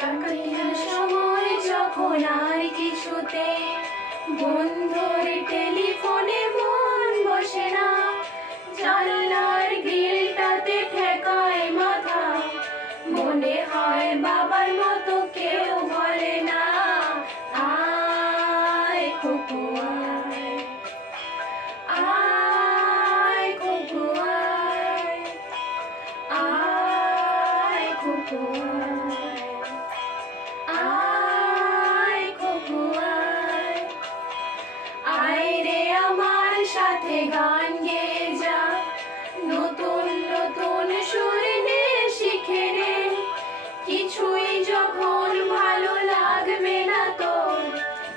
কাঠিন্য সময় যখন আর কিছুতে বন্ধুর টেলিফোনে মন বসে না, জানালার গ্রিলটাতে ঠেকায় মাথা, মনে হয় বাবার মতো কেউ বলে না, আয় খুকু আয়, আয় খুকু আয়, আয় খুকু আয়, আয় খুকু আয়, আয় রে আমার সাথে গান গেয়ে যা, নতুন নতুন সুর নে শিখে রে, কিছুই যখন ভালো লাগবে না তোর,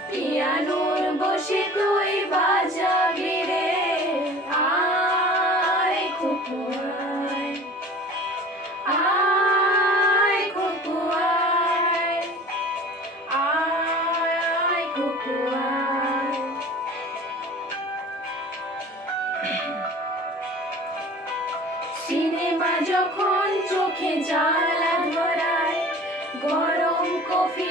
পিয়ানোর বসে তুই বাজাবি রে, আয় খুকু আয়, আয় খুকু আয়, আয় খুকু আয়। সিনেমা যখন চোখে জ্বালা ধরায়, গরম কফি